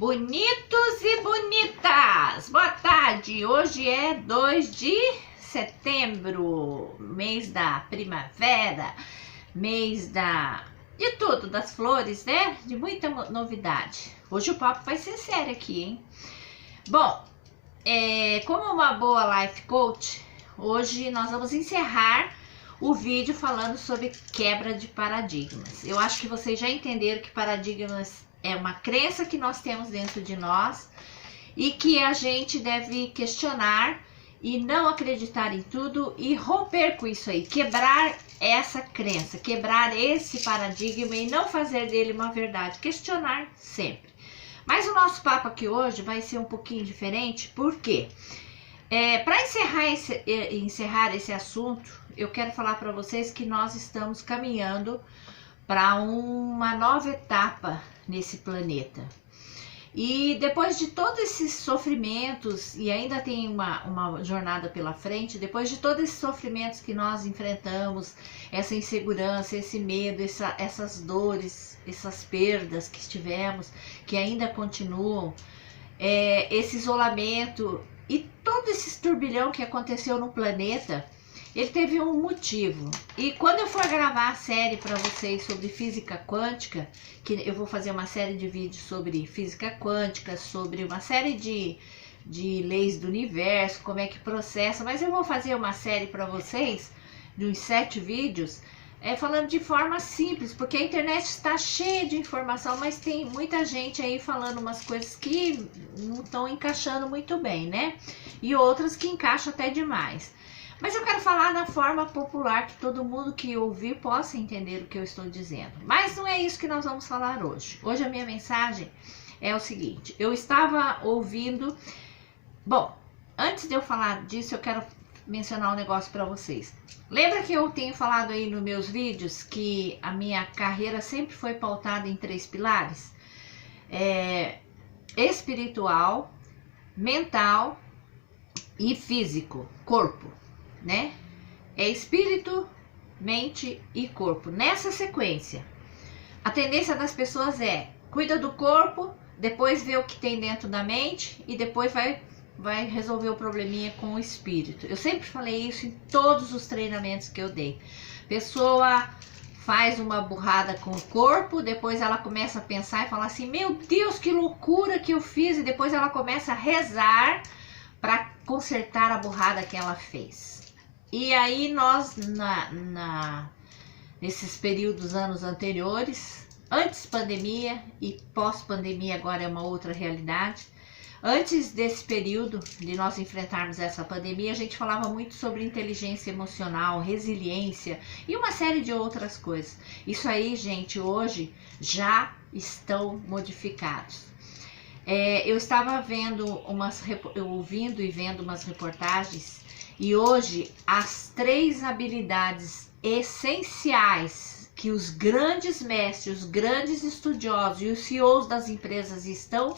Bonitos e bonitas, boa tarde. Hoje é 2 de setembro, mês da primavera, mês de tudo, das flores, né? De muita novidade. Hoje o papo vai ser sério aqui, hein? Bom, como uma boa life coach, hoje nós vamos encerrar o vídeo falando sobre quebra de paradigmas. Eu acho que vocês já entenderam que paradigmas é uma crença que nós temos dentro de nós e que a gente deve questionar e não acreditar em tudo e romper com isso aí, quebrar essa crença, quebrar esse paradigma e não fazer dele uma verdade, questionar sempre. Mas o nosso papo aqui hoje vai ser um pouquinho diferente, porque para encerrar esse assunto, eu quero falar para vocês que nós estamos caminhando para uma nova etapa nesse planeta. E depois de todos esses sofrimentos, e ainda tem uma jornada pela frente, depois de todos esses sofrimentos que nós enfrentamos, essa insegurança, esse medo, essas dores, essas perdas que tivemos, que ainda continuam, esse isolamento e todo esse turbilhão que aconteceu no planeta, ele teve um motivo. E quando eu for gravar a série para vocês sobre física quântica, que eu vou fazer uma série de vídeos sobre física quântica, sobre uma série de leis do universo, como é que processa, mas eu vou fazer uma série para vocês de uns 7 vídeos, falando de forma simples, porque a internet está cheia de informação, mas tem muita gente aí falando umas coisas que não estão encaixando muito bem, né? E outras que encaixam até demais. Mas eu quero falar da forma popular, que todo mundo que ouvir possa entender o que eu estou dizendo. Mas não é isso que nós vamos falar hoje. Hoje a minha mensagem é o seguinte: eu estava ouvindo... Bom, antes de eu falar disso, eu quero mencionar um negócio para vocês. Lembra que eu tenho falado aí nos meus vídeos que a minha carreira sempre foi pautada em 3 pilares? Espiritual, mental e físico, corpo, né? É espírito, mente e corpo, nessa sequência. A tendência das pessoas cuida do corpo, depois vê o que tem dentro da mente e depois vai resolver o probleminha com o espírito. Eu sempre falei isso em todos os treinamentos que eu dei. Pessoa faz uma burrada com o corpo, depois ela começa a pensar e falar assim: meu Deus, que loucura que eu fiz, e depois ela começa a rezar para consertar a burrada que ela fez. E aí nós, nesses períodos, anos anteriores, antes pandemia e pós-pandemia, agora é uma outra realidade. Antes desse período de nós enfrentarmos essa pandemia, a gente falava muito sobre inteligência emocional, resiliência e uma série de outras coisas. Isso aí, gente, hoje estão modificados. Eu estava ouvindo e vendo umas reportagens, e hoje as 3 habilidades essenciais que os grandes mestres, os grandes estudiosos e os CEOs das empresas estão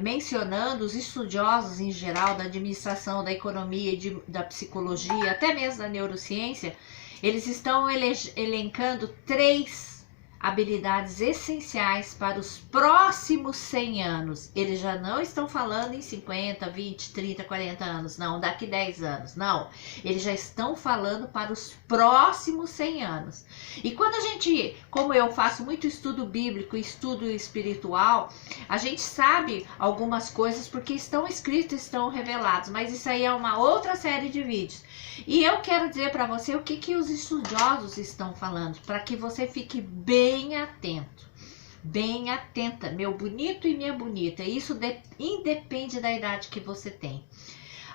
mencionando, os estudiosos em geral da administração, da economia, da psicologia, até mesmo da neurociência, eles estão elencando 3 habilidades essenciais para os próximos 100 anos. Eles já não estão falando em 50, 20, 30, 40 anos, não, daqui 10 anos, não. Eles já estão falando para os próximos 100 anos. E quando a gente, como eu faço muito estudo bíblico, estudo espiritual, a gente sabe algumas coisas porque estão escritos, estão revelados, mas isso aí é uma outra série de vídeos. E eu quero dizer para você o que os estudiosos estão falando, para que você fique bem atento, bem atenta, meu bonito e minha bonita. Isso independe da idade que você tem.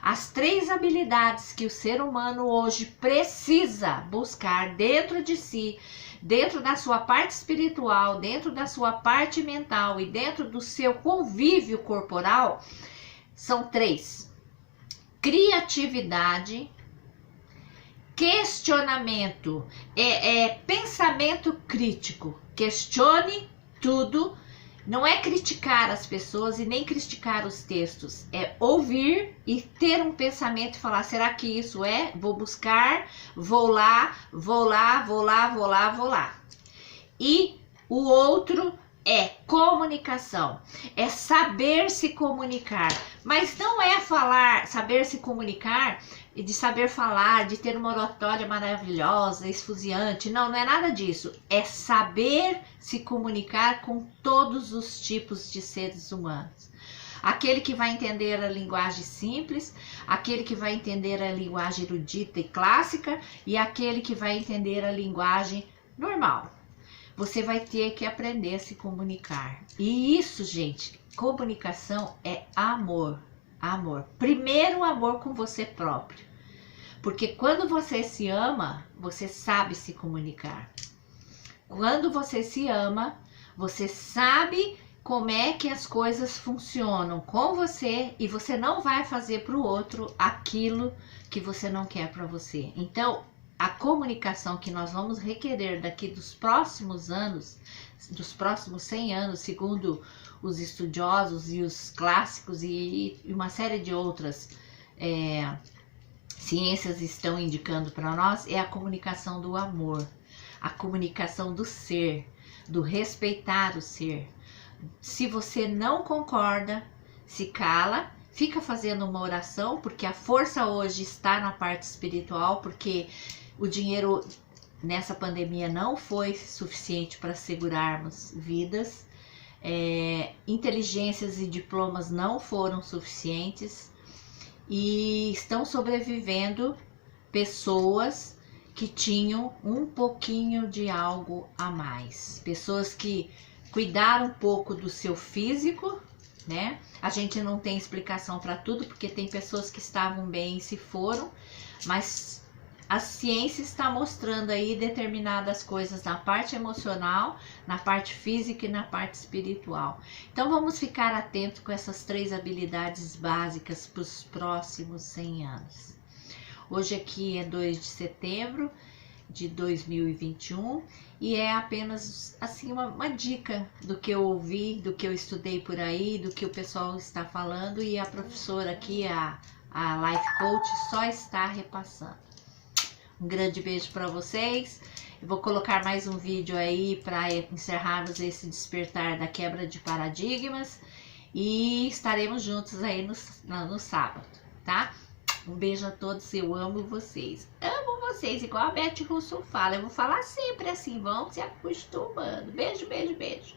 As 3 habilidades que o ser humano hoje precisa buscar dentro de si, dentro da sua parte espiritual, dentro da sua parte mental e dentro do seu convívio corporal, são 3: criatividade, questionamento, pensamento crítico. Questione tudo. Não é criticar as pessoas e nem criticar os textos, é ouvir e ter um pensamento e falar: será que isso é? Vou buscar, vou lá. E o outro é comunicação, é saber se comunicar, mas não é falar, saber se comunicar e de saber falar, de ter uma oratória maravilhosa, esfuziante, não é nada disso, é saber se comunicar com todos os tipos de seres humanos. Aquele que vai entender a linguagem simples, aquele que vai entender a linguagem erudita e clássica e aquele que vai entender a linguagem normal. Você vai ter que aprender a se comunicar. E isso, gente, comunicação é amor. Amor. Primeiro, amor com você próprio. Porque quando você se ama, você sabe se comunicar. Quando você se ama, você sabe como é que as coisas funcionam com você e você não vai fazer para o outro aquilo que você não quer para você. Então, a comunicação que nós vamos requerer daqui dos próximos anos, dos próximos 100 anos, segundo os estudiosos e os clássicos e uma série de outras ciências estão indicando para nós, é a comunicação do amor, a comunicação do ser, do respeitar o ser. Se você não concorda, se cala, fica fazendo uma oração, porque a força hoje está na parte espiritual, porque o dinheiro nessa pandemia não foi suficiente para segurarmos vidas, inteligências e diplomas não foram suficientes e estão sobrevivendo pessoas que tinham um pouquinho de algo a mais, pessoas que cuidaram um pouco do seu físico, né? A gente não tem explicação para tudo, porque tem pessoas que estavam bem e se foram, mas a ciência está mostrando aí determinadas coisas na parte emocional, na parte física e na parte espiritual. Então vamos ficar atentos com essas 3 habilidades básicas para os próximos 100 anos. Hoje aqui é 2 de setembro de 2021 e é apenas assim uma dica do que eu ouvi, do que eu estudei por aí, do que o pessoal está falando e a professora aqui, a Life Coach, só está repassando. Um grande beijo para vocês. Eu vou colocar mais um vídeo aí para encerrarmos esse despertar da quebra de paradigmas e estaremos juntos aí no sábado, tá? Um beijo a todos, eu amo vocês. Amo vocês, igual a Beth Russo fala. Eu vou falar sempre assim, vão se acostumando. Beijo, beijo, beijo.